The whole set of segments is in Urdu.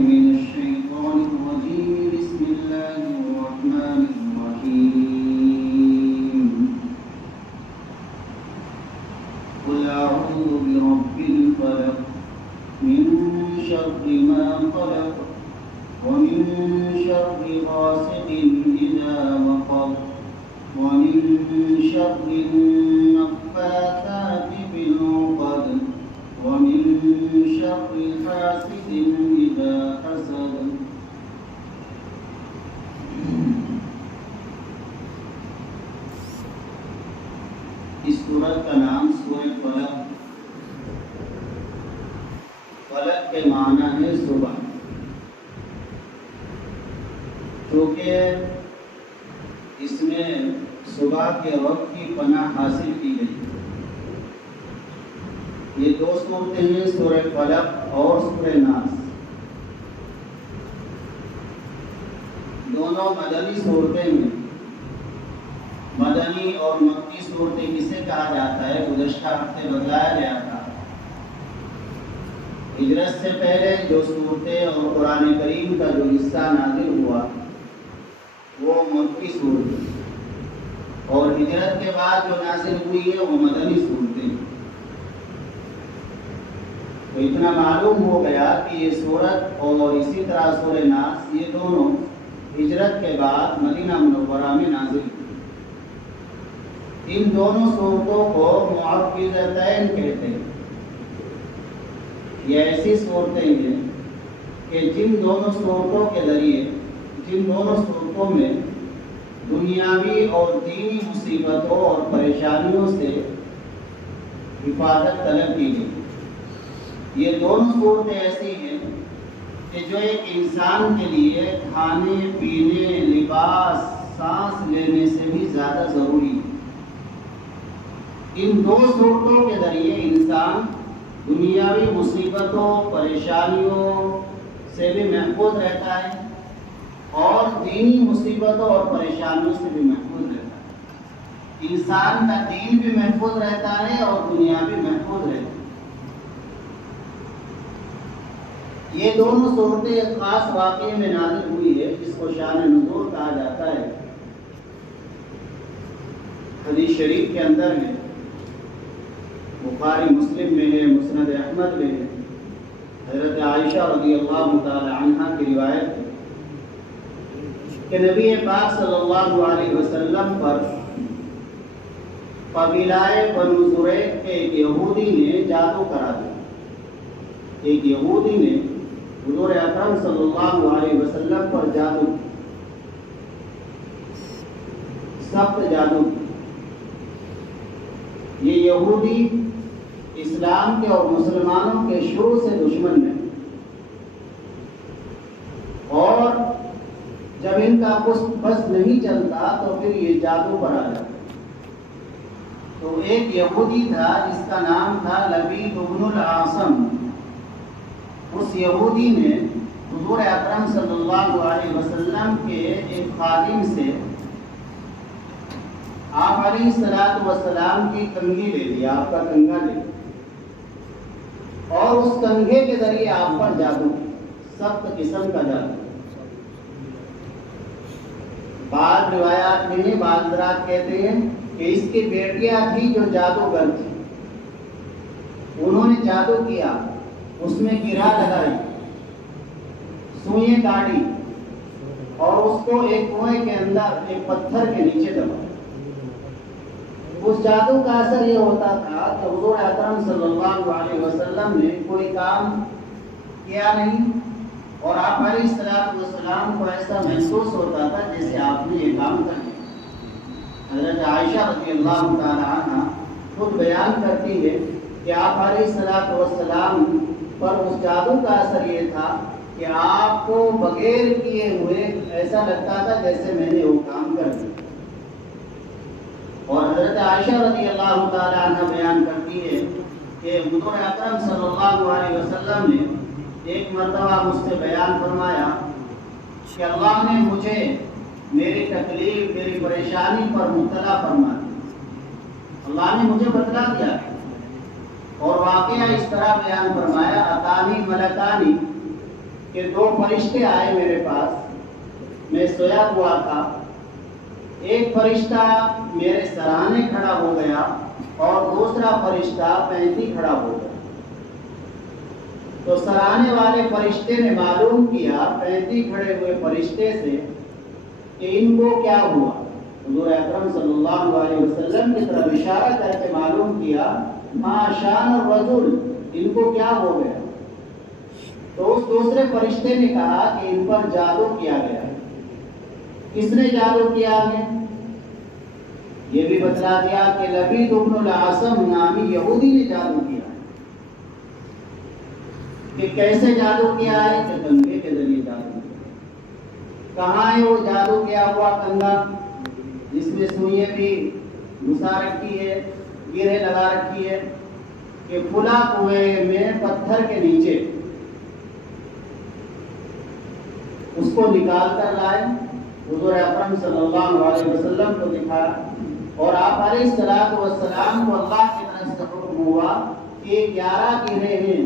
من الشيطان الرجيم بسم الله الرحمن الرحيم قل أعوذ برب الفلق من شر ما خلق ومن شر غاسق إذا وقب ومن شر النفاثات في العقد ومن شر حاسد إذا حسد اس سورت کا نام سورۃ فلق. فلق کے معنی ہے صبح، کیونکہ اس میں صبح کے وقت کی پناہ حاصل کی گئی. یہ دو صورتیں ہیں، سورۃ فلق اور سورۃ ناس. دونوں مدنی صورتیں ہیں. مدنی اور مکی صورتیں کسے کہا جاتا ہے گزشتہ ہفتے بتایا گیا تھا. ہجرت سے پہلے جو صورتیں اور قرآن کریم کا جو حصہ نازل ہوا وہ مکی صورتیں، اور ہجرت کے بعد جو نازل ہوئی ہے وہ مدنی صورتیں. تو اتنا معلوم ہو گیا کہ یہ سورت اور اسی طرح سورۃ ناس یہ دونوں ہجرت کے بعد مدینہ منورہ میں نازل ہوئی. ان دونوں صورتوں کو معوذتین کہتے ہیں. یہ ایسی صورتیں ہیں کہ جن دونوں صورتوں کے ذریعے، جن دونوں صورتوں میں دنیاوی اور دینی مصیبتوں اور پریشانیوں سے حفاظت طلب کی گئی. یہ دونوں صورتیں ایسی ہیں کہ جو ایک انسان کے لیے کھانے پینے، لباس، سانس لینے سے بھی زیادہ ضروری ہے. ان دو صورتوں کے ذریعے انسان دنیاوی مصیبتوں، پریشانیوں سے بھی محفوظ رہتا ہے اور دینی مصیبتوں اور پریشانیوں سے بھی محفوظ رہتا ہے. انسان کا دین بھی محفوظ رہتا ہے اور دنیا بھی محفوظ رہتی ہے. یہ دونوں صورتیں ایک خاص واقعے میں نازل ہوئی ہے جس کو شان نزول کہا جاتا ہے. حدیث شریف کے اندر ہے، بخاری مسلم میں ہے، مسند احمد میں ہے. حضرت عائشہ رضی اللہ تعالی عنہا کی روایت ہے کہ نبی پاک صلی اللہ علیہ وسلم پر قبیلہ بنو زریق کے ایک یہودی نے جادو کرا دیا. ایک یہودی نے حضور اکرم صلی اللہ علیہ وسلم پر جادو، سخت جادو. یہ یہودی اسلام کے اور مسلمانوں کے شروع سے دشمن ہے، اور جب ان کا بس نہیں چلتا تو پھر یہ جادو پر آ جاتا. تو ایک یہودی تھا جس کا نام تھا لبید بن العاصم. اس یہودی نے حضور اکرم صلی اللہ علیہ وسلم کے ایک خادم سے آپ علیہ السلام کی کنگھی لے لی، آپ کا کنگھا لے لیا، اور اس کنگھے کے ذریعے آپ پر جادو، سخت قسم کا جادو. بعض روایات میں ہیں، بعض حضرات کہتے ہیں کہ اس کی بیٹیاں تھیں جو جادوگر تھی. انہوں نے جادو کیا، اس میں گرا لگائی، سوئیں کاٹی، اور اس کو ایک کنویں کے اندر ایک پتھر کے نیچے دبا. اس جادو کا اثر یہ ہوتا تھا کہ حضور اکرم صلی اللہ علیہ وسلم نے کوئی کام کیا نہیں، اور آپ علیہ السلام کو ایسا محسوس ہوتا تھا جیسے آپ نے یہ کام کر لیا. حضرت عائشہ رضی اللہ تعالی عنہ خود بیان کرتی ہے کہ آپ علیہ السلام پر اس جادو کا اثر یہ تھا کہ آپ کو بغیر کیے ہوئے ایسا لگتا تھا جیسے میں نے وہ کام کر دیا. اور حضرت عائشہ رضی اللہ تعالی عنہ بیان کرتی ہے کہ حضور اکرم صلی اللہ علیہ وسلم نے ایک مرتبہ مجھ سے بیان فرمایا کہ اللہ نے مجھے میری تکلیف، میری پریشانی پر مبتلا فرما دیا. اللہ نے مجھے بتلا دیا. اور واقعہ اس طرح بیان فرمایا، اتانی ملکانی کہ 2 فرشتے آئے میرے پاس، میں سویا ہوا تھا، ایک فرشتہ میرے سرانے کھڑا ہو گیا اور دوسرا فرشتہ پینتی کھڑا ہو گیا۔ تو سرانے والے فرشتے نے معلوم کیا پینتی کھڑے ہوئے فرشتے سے کہ ان کو کیا ہوا۔ حضور اکرم صلی اللہ علیہ وسلم کی طرف اشارہ کر کے معلوم کیا ما شان الرجل، ان کو کیا ہو گیا۔ تو اس دوسرے فرشتے نے کہا کہ ان پر جادو کیا گیا ہے۔ کس نے جادو کیا ہے؟ یہ بھی بتلا دیا کہ لبید بن العاصم نامی یہودی نے جادو کیا ہے۔ کہ کیسے جادو کیا ہے؟ کہ کنگھے کے ذریعے جادو کیا۔ کہاں ہے وہ جادو کیا ہوا کنگھا جس میں سوئیں بھی گھسا رکھی ہے، گرے لگا رکھی ہے؟ کہ کھلا کنویں میں پتھر کے نیچے اس کو نکال کر لائے، حضور اکرم صلی اللہ علیہ وسلم کو دکھایا، اور آپ علیہ الصلوۃ والسلام کو اللہ کی طرف سے حکم ہوا کہ 11 گرے ہیں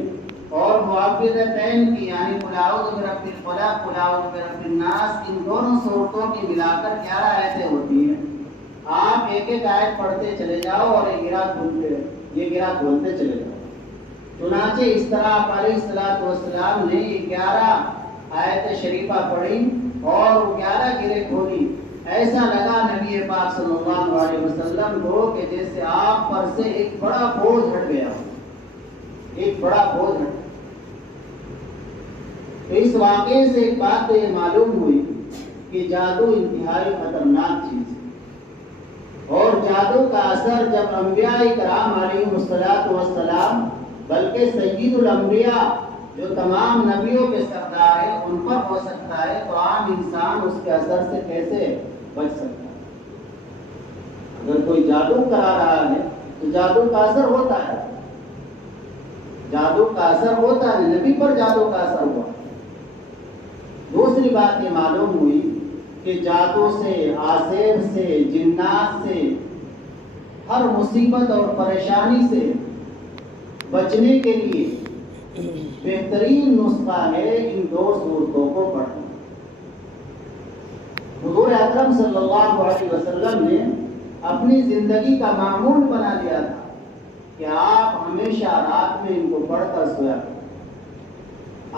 اور معوذتین کی یعنی قل اعوذ برب الفلق، قل اعوذ برب الناس، ان دونوں صورتوں کی ملا کر 11 آیتیں ہوتی ہیں۔ آپ ایک ایک آیت پڑھتے چلے جاؤ اور یہ گرا کھولتے چلے جاؤ۔ چنانچہ اس طرح آپ علیہ الصلوۃ والسلام نے یہ 11 آیت شریفہ پڑھی اور وہ 11 گرے کھولی۔ ایسا لگا نبی پاک صلی اللہ علیہ وسلم کو کہ جیسے آپ پر سے ایک بڑا بوجھ ہٹ گیا، ایک بڑا بوجھ ہٹ۔ تو اس واقعے سے ایک بات تو یہ معلوم ہوئی کہ جادو انتہائی خطرناک چیز ہے، اور جادو کا اثر جب انبیاء کرام علیہم الصلوۃ والسلام بلکہ سید الانبیاء جو تمام نبیوں کے سردار ہیں ان پر ہو سکتا ہے تو عام انسان اس کے اثر سے کیسے بچ سکتا ہے؟ اگر کوئی جادو کرا رہا ہے تو جادو کا اثر ہوتا ہے، جادو کا اثر ہوتا ہے، نبی پر جادو کا اثر ہوا۔ دوسری بات یہ معلوم ہوئی کہ جادو سے، آسیب سے، جنات سے، ہر مصیبت اور پریشانی سے بچنے کے لیے بہترین نسخہ ہے ان 2 صورتوں کو پڑھنا۔ حضور اکرم صلی اللہ علیہ وسلم نے اپنی زندگی کا معمول بنا لیا تھا کہ آپ ہمیشہ رات میں ان کو پڑھ کر سویا کریں،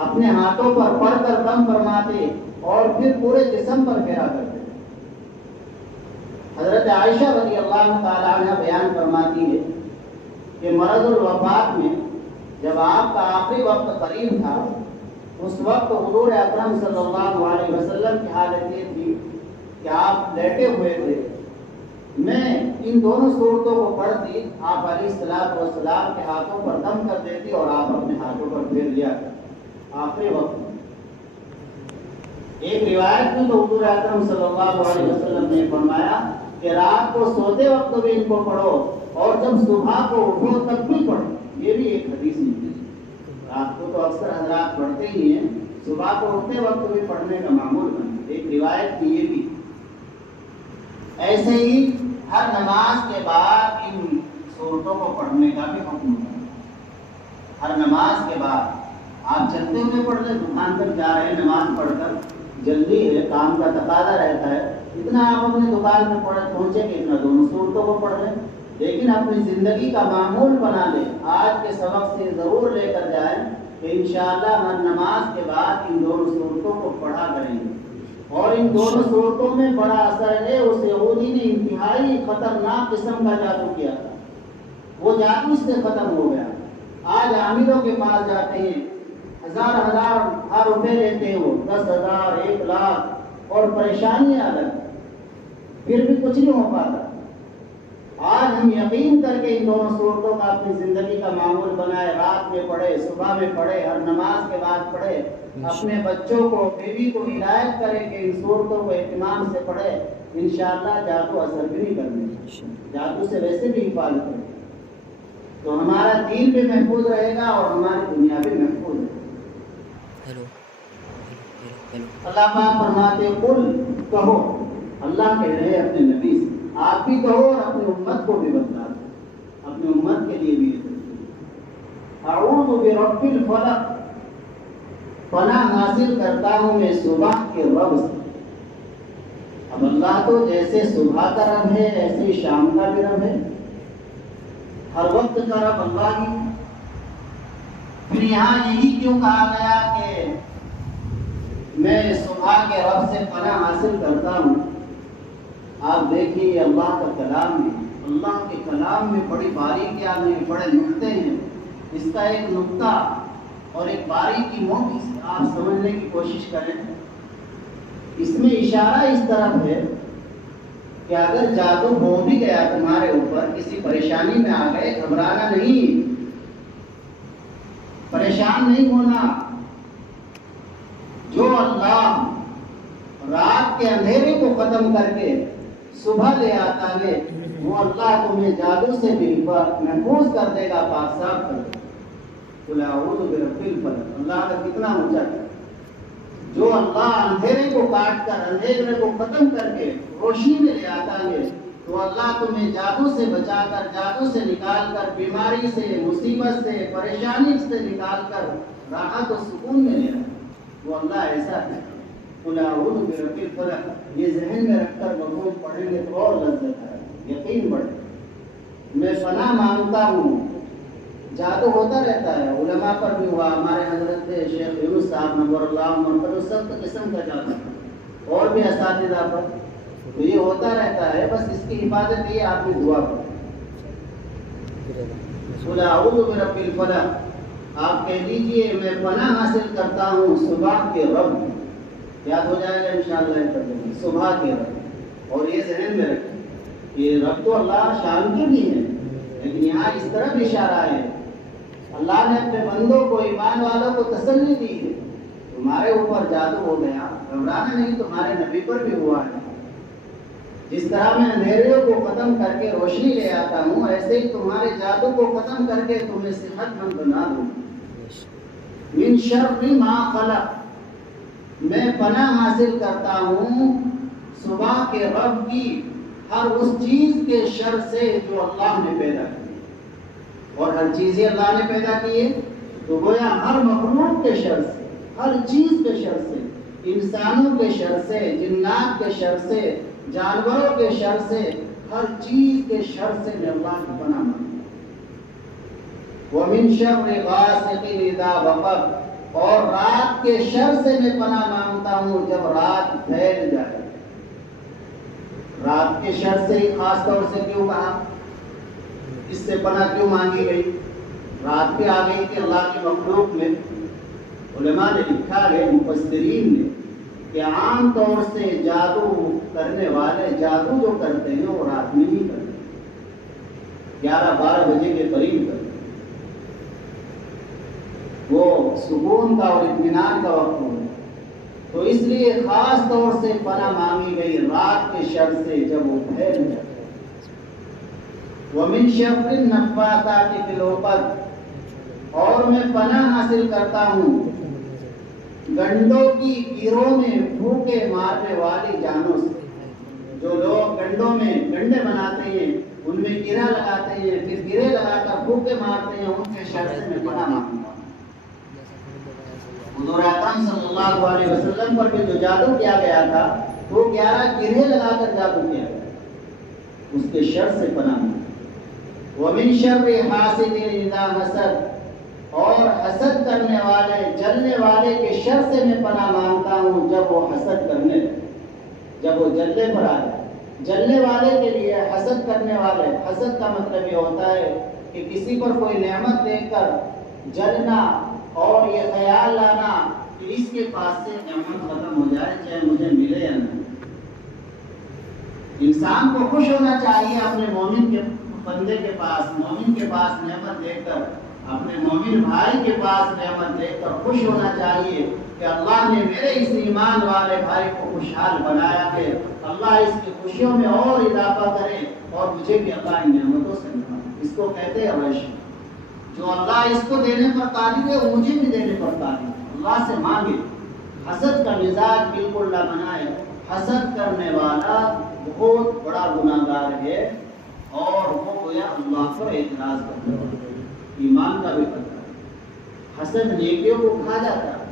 اپنے ہاتھوں پر پڑھ کر دم فرماتے اور پھر پورے جسم پر پھیرا کرتے۔ حضرت عائشہ رضی اللہ تعالی عنہ بیان فرماتی ہے کہ مرض الوفات میں جب آپ کا آخری وقت قریب تھا، اس وقت حضور اکرم صلی اللہ علیہ وسلم کی حالت یہ تھی کہ آپ لیٹے ہوئے تھے، میں ان دونوں صورتوں کو پڑھتی، آپ علیہ الصلوۃ والسلام کے ہاتھوں پر دم کر دیتی اور آپ اپنے ہاتھوں پر پھیر لیا آخری وقت میں۔ ایک روایت میں تو حضور اکرم صلی اللہ علیہ وسلم نے فرمایا کہ رات کو سوتے وقت بھی ان کو پڑھو اور جب صبح کو اٹھو تب بھی پڑھو۔ یہ بھی ایک حدیث ہے، رات کو تو اکثر حضرات پڑھتے ہی ہیں، صبح کو اٹھتے وقت بھی پڑھنے کا معمول بنا۔ ایک روایت کی یہ بھی۔ ایسے ہی ہر نماز کے بعد ان صورتوں کو پڑھنے کا بھی حکم ہے۔ ہر نماز کے بعد آپ چلتے ہوئے پڑھ لیں، دکان پر جا رہے ہیں نماز پڑھ کر، جلدی ہے، کام کا تقاضا رہتا ہے، اتنا آپ اپنی دکان میں پہنچے کہ اتنا 2 صورتوں کو پڑھ لیں، لیکن اپنی زندگی کا معمول بنا لیں۔ آج کے سبق سے ضرور لے کر جائیں کہ انشاءاللہ ہر نماز کے بعد ان 2 صورتوں کو پڑھا کریں گے، اور ان 2 صورتوں میں بڑا اثر ہے۔ اس یہودی نے انتہائی خطرناک قسم کا جادو کیا تھا، وہ جادو اس سے ختم ہو گیا۔ آج عاملوں کے پاس جاتے ہیں، ہزار روپے لیتے ہیں، وہ 10,000 1 لاکھ اور پریشانیاں الگ، پھر بھی کچھ نہیں ہو پاتا۔ آج ہم یقین کر کے ان 2 صورتوں کا اپنی زندگی کا معمول بنائے، رات میں پڑھے، صبح میں پڑھے، ہر نماز کے بعد پڑھے، اپنے بچوں کو، بیوی کو ہدایت کرے کہ ان صورتوں کو اہتمام سے پڑھے، انشاءاللہ جادو اثر بھی نہیں کرنے، جادو سے ویسے بھی حفاظت کرے تو ہمارا دین بھی محفوظ رہے گا اور ہماری دنیا بھی محفوظ رہے گا۔ اللہ پاک فرماتے قل، کہو، اللہ کہہ رہے اپنے نبی سے، آپ بھی کہو اور اپنی امت کو بھی بتا دو، اپنی امت کے لیے بھی اعوذ برب الفلق، پناہ حاصل کرتا ہوں میں صبح کے رب سے۔ اب اللہ تو جیسے صبح کا رب ہے ایسے ہی شام کا بھی رب ہے، ہر وقت کا رب اللہ ہی۔ پھر یہاں یہی کیوں کہا گیا کہ میں صبح کے رب سے پناہ حاصل کرتا ہوں؟ آپ دیکھیے اللہ کا کلام ہے، اللہ کے کلام میں بڑی باریکیاں ہیں، بڑے نقطے ہیں۔ اس کا ایک نقطہ اور ایک باریکی موٹی سے آپ سمجھنے کی کوشش کریں۔ اس میں اشارہ اس طرف ہے کہ اگر جادو ہو بھی گیا تمہارے اوپر، کسی پریشانی میں آ گئے، گھبرانا نہیں، پریشان نہیں ہونا۔ جو اللہ رات کے اندھیرے کو ختم کر کے صبح لے آتا ہے، وہ اللہ تمہیں جادو سے بھی محفوظ کر دے گا، پاک صاف کر دے گا۔ قل اعوذ برب الفلق، اللہ کا کتنا اونچا ہے۔ جو اللہ اندھیرے کو کاٹ کر، اندھیرے کو ختم کر کے روشنی میں لے آتا ہے، تو اللہ تمہیں جادو سے بچا کر، جادو سے نکال کر، بیماری سے، مصیبت سے، پریشانی سے نکال کر راحت و سکون میں لے آتا ہے۔ وہ اللہ ایسا ہے۔ قل اعوذ برب الفلق، یہ ذہن میں رکھ کر مضمون پڑھیں گے تو اور لذت ہے، یقین بڑھے۔ میں پناہ مانگتا ہوں۔ جادو ہوتا رہتا ہے، علماء پر بھی ہوا، ہمارے حضرت شیخ یونس صاحب نور اللہ مرکز، سب قسم کا جادو، اور بھی اساتذہ پر، تو یہ ہوتا رہتا ہے۔ بس اس کی حفاظت یہ آپ کی دعا پر۔ قل اعوذ برب الفلق، آپ کہہ دیجئے میں پناہ حاصل کرتا ہوں صبح کے رب۔ یاد ہو جائے گا انشاءاللہ، صبح کے رب۔ اور یہ ذہن میں رکھیں، یہ رب تو اللہ شان کے بھی ہے، لیکن یہاں اس طرف اشارہ ہے۔ اللہ نے اپنے بندوں کو، ایمان والوں کو تسلی دی ہے، تمہارے اوپر جادو ہو گیا، گھبرانا نہیں، تمہارے نبی پر بھی ہوا ہے۔ جس طرح میں اندھیرے کو ختم کر کے روشنی لے آتا ہوں، ایسے ہی تمہارے جادو کو ختم کر کے تمہیں صحت مند بنا دوں۔ من شر ما خلق، میں پناہ حاصل کرتا ہوں صبح کے رب کی ہر اس چیز کے شر سے جو اللہ نے پیدا کی۔ اور ہر چیزیں اللہ نے پیدا کی ہے، تو گویا ہر مخلوق کے شر سے، ہر چیز کے شر سے، انسانوں کے شر سے، جنات کے شر سے، جانوروں کے شر سے، ہر چیز کے شر سے میں اللہ کی پناہ مانگتا ہوں۔ وَمِن شَرِّ غَاسِقٍ إِذَا وَقَبَ، اور رات کے شر سے میں پناہ مانگتا ہوں جب رات پھیل جائے۔ رات کے شر سے ہی خاص طور سے کیوں کہا؟ اس سے پناہ کیوں مانگی گئی؟ رات پہ آ گئی کہ اللہ کی مخلوق میں علماء نے لکھا ہے، مفسرین نے، کہ عام طور سے جادو کرنے والے جادو جو کرتے ہیں وہ رات میں ہی کرتے ہیں، 11-12 بجے کے قریب کرتے ہیں۔ وہ سکون کا اور اطمینان کا وقت ہو، تو اس لیے خاص طور سے پناہ مانگی گئی رات کے شر سے جب وہ پھیل جائے۔ وَمِن شَرِّ النَّفَّاثَاتِ فِي الْعُقَدِ، اور میں پناہ حاصل کرتا ہوں گنڈوں کی گیروں میں پھوکے مارنے والی جانوں سے۔ جو لوگ گنڈوں میں گنڈے بناتے ہیں، ان میں گرا لگاتے ہیں، پھر گرے لگا کر پھوکے مارتے ہیں، ان کے شر سے میں پناہ مانگتا ہوں۔ حضور اکرم صلی اللہ علیہ وسلم پر بھی جو جادو کیا گیا تھا، وہ 11 گرے لگا کر جادو کیا گیا، اس کے شر سے پناہ مانگتا ہوں۔ وَمِن شَرِّ حَاسِدٍ إِذَا حَسَدَ، اور حسد کرنے والے، جلنے والے کے شر سے میں پناہ مانگتا ہوں جب وہ حسد کرنے لگے، جب وہ جلنے پر آ جائے۔ جلنے والے کے لیے، حسد کرنے والے، حسد کا مطلب یہ ہوتا ہے کہ کسی پر کوئی نعمت دیکھ کر جلنا اور یہ خیال لانا کہ اس کے پاس سے نعمت ختم ہو جائے، چاہے مجھے ملے یا نہیں۔ انسان کو خوش ہونا چاہیے اپنے مومن کے بندے کے پاس، مومن کے پاس نعمت دیکھ کر، اپنے مومن بھائی کے پاس نعمت دیکھ کر خوش ہونا چاہیے کہ اللہ نے میرے اس ایمان والے بھائی کو خوشحال بنایا ہے، اللہ اس کی خوشیوں میں اور اضافہ کرے اور مجھے بھی اللہ ان نعمتوں سے نوازے۔ اس کو کہتے ہیں رش۔ جو اللہ اس کو دینے پر قادر ہے، مجھے بھی دینے پر قادر ہے، اللہ سے مانگے۔ حسد کا مزاج بالکل نہ بنائے۔ حسد کرنے والا بہت بڑا گناہگار ہے، اور وہ گویا اللہ پر اعتراض کرتا ہے، ایمان کا بھی خطرہ ہے۔ حسد نیکیوں کو کھا جاتا ہے، نیکیوں کو ختم کر دیتا ہے۔ حسد کا مزاج بالکل نہ بنائے۔ حسد کرنے والا بہت بڑا گناہگار ہے، اور وہ گویا اللہ پر اعتراض کرتا ہے، ایمان کا بھی خطرہ ہے۔ حسد نیکیوں کو کھا جاتا ہے،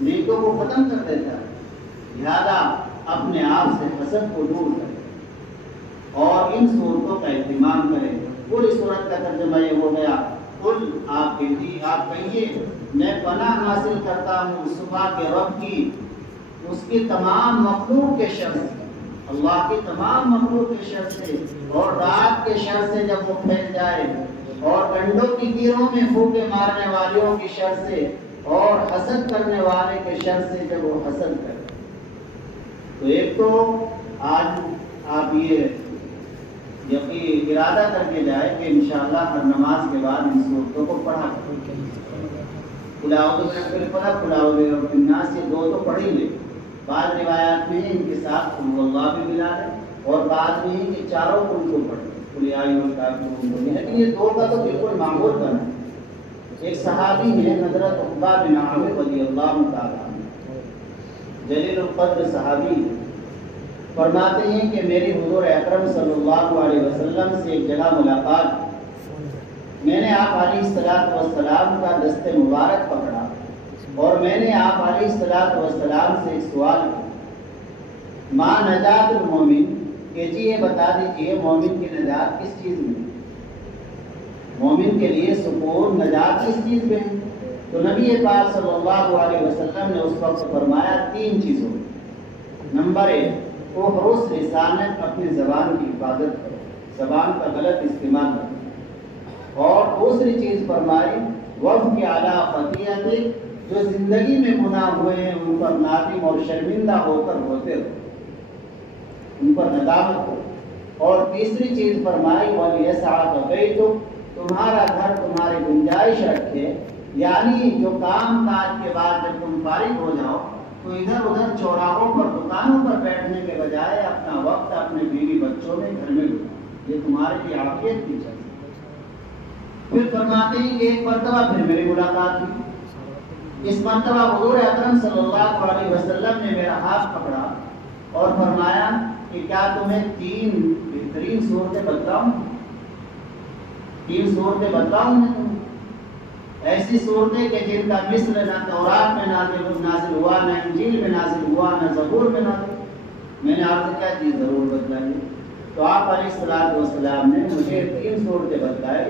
نیکوں کو ختم کر دیتا ہے۔ لہذا اپنے آپ سے حسد کو دور کرے اور ان صورتوں کا اہتمام کرے۔ پوری صورت کا ترجمہ یہ ہو گیا، قل آپ کہیے میں پناہ حاصل کرتا ہوں صبح کے رب کی، اس کی تمام مخلوق کے شر سے، اللہ کی تمام مخلوق کے شر سے، اور رات کے شر سے جب وہ پھیل جائے، اور گنڈوں کی گیروں میں پھوکے مارنے والوں کی شر سے، اور حسد کرنے والے کے شر سے جب وہ حسد کرے۔ تو ایک تو آج آپ یہ یقین ارادہ کر کے جائے کہ انشاءاللہ ہر نماز کے بعد ان صورتوں کو پڑھا کریں۔ قل اعوذ برب الفلق، قل اعوذ برب الناس، یہ دو تو پڑھی لے۔ بعض روایات میں ان کے ساتھ قل اللہ بھی ملا ہے، اور بعض میں کہ چاروں ان کو پڑھیں، قل یا ایھا الکافرون۔ لیکن یہ دو کا تو بالکل معمول بنا ہے۔ ایک صحابی ہے حضرت عقبہ بن عامر رضی اللہ تعالیٰ عنہ، جلیل القدر صحابی، فرماتے ہیں کہ میری حضور اکرم صلی اللہ علیہ وسلم سے ایک جگہ ملاقات، میں نے آپ علیہ السلام کا دست مبارک پکڑا اور میں نے آپ علیہ السلام سے ایک سوال کیا، ما نجات المومن، کہ جی یہ بتا دیجئے مومن کی نجات کس چیز میں، مومن کے لیے سکون نجات کس چیز میں ہے؟ تو نبی پاک صلی اللہ علیہ وسلم نے اس وقت فرمایا 3 چیزوں۔ نمبر 1، وہ حروف لسانت، اپنی زبان کی حفاظت کرو، زبان کا غلط استعمال کرو، اور دوسری چیز فرمائی وقت کی اعلیٰ خطیت، جو زندگی میں گناہ ہوئے ہیں ان پر نادم اور شرمندہ ہو کر روتے رہو، ان پر ندامت ہو، اور تیسری چیز فرمائی وَلْيَسْعَكَ بَيْتُكَ، تمہارا گھر تمہاری گنجائش رکھے، یعنی جو کام کاج کے بعد جب تم فارغ ہو جاؤ تو ادھر ادھر چوراہوں پر دکانوں پر بیٹھنے کے بجائے اپنا وقت اپنے بیوی بچوں میں گھر میں گزارو، یہ تمہارے لیے عافیت کی چیز۔ پھر فرماتے ہیں کہ ایک مرتبہ پھر میری ملاقات ہوئی، اس مرتبہ حضور اکرم صلی اللہ علیہ وسلم نے میرا ہاتھ پکڑا اور فرمایا کہ کیا تمہیں 3 بہترین صورتیں بتلاؤں، 3 صورتیں بتلاؤں میں تمہیں، ایسی صورتیں کہ جن کا مثل نہ تورات میں نازل ہوا، نہ انجیل میں نازل ہوا، نہ زبور میں نازل ہوا۔ میں نے آپ سے کیا چیز ضرور بتلائیے، تو آپ علیہ السلام نے مجھے 3 صورتیں بتلائے،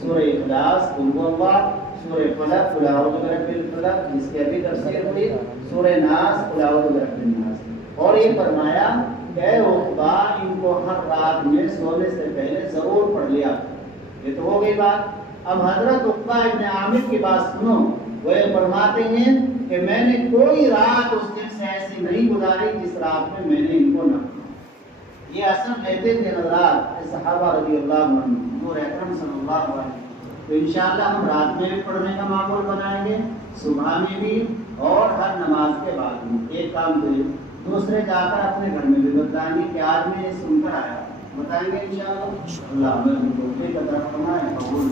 سورہ اخلاص، قل هو اللہ، سورہ فلق، قل اعوذ برب الفلق، جس کی ابھی تفسیر ہوئی، سورہ ناس، قل اعوذ برب الناس، اور یہ فرمایا کہ اے عقبہ ان کو ہر رات میں سونے سے پہلے ضرور پڑھ لیا۔ یہ تو ہو گئی بات۔ اب حضرت عقبہ ابن عامر کی بات سنو، وہ فرماتے ہیں کہ میں نے کوئی رات اس دن سے ایسی نہیں گزاری جس رات میں میں نے ان کو نہ پڑھا۔ یہ اصل لیتے تھے حضرات صحابہ رضی اللہ عنہ، حضور اکرم صلی اللہ علیہ وسلم۔ تو انشاءاللہ ہم رات میں بھی پڑھنے کا معمول بنائیں گے، صبح میں بھی اور ہر نماز کے بعد میں۔ ایک کام تو دوسرے جا کر اپنے گھر میں بھی بتائیں گے کہ آج میں یہ سن کر آیا، بتائیں گے انشاءاللہ۔ اللہ ہمیں توفیق عطا فرمائے، قبول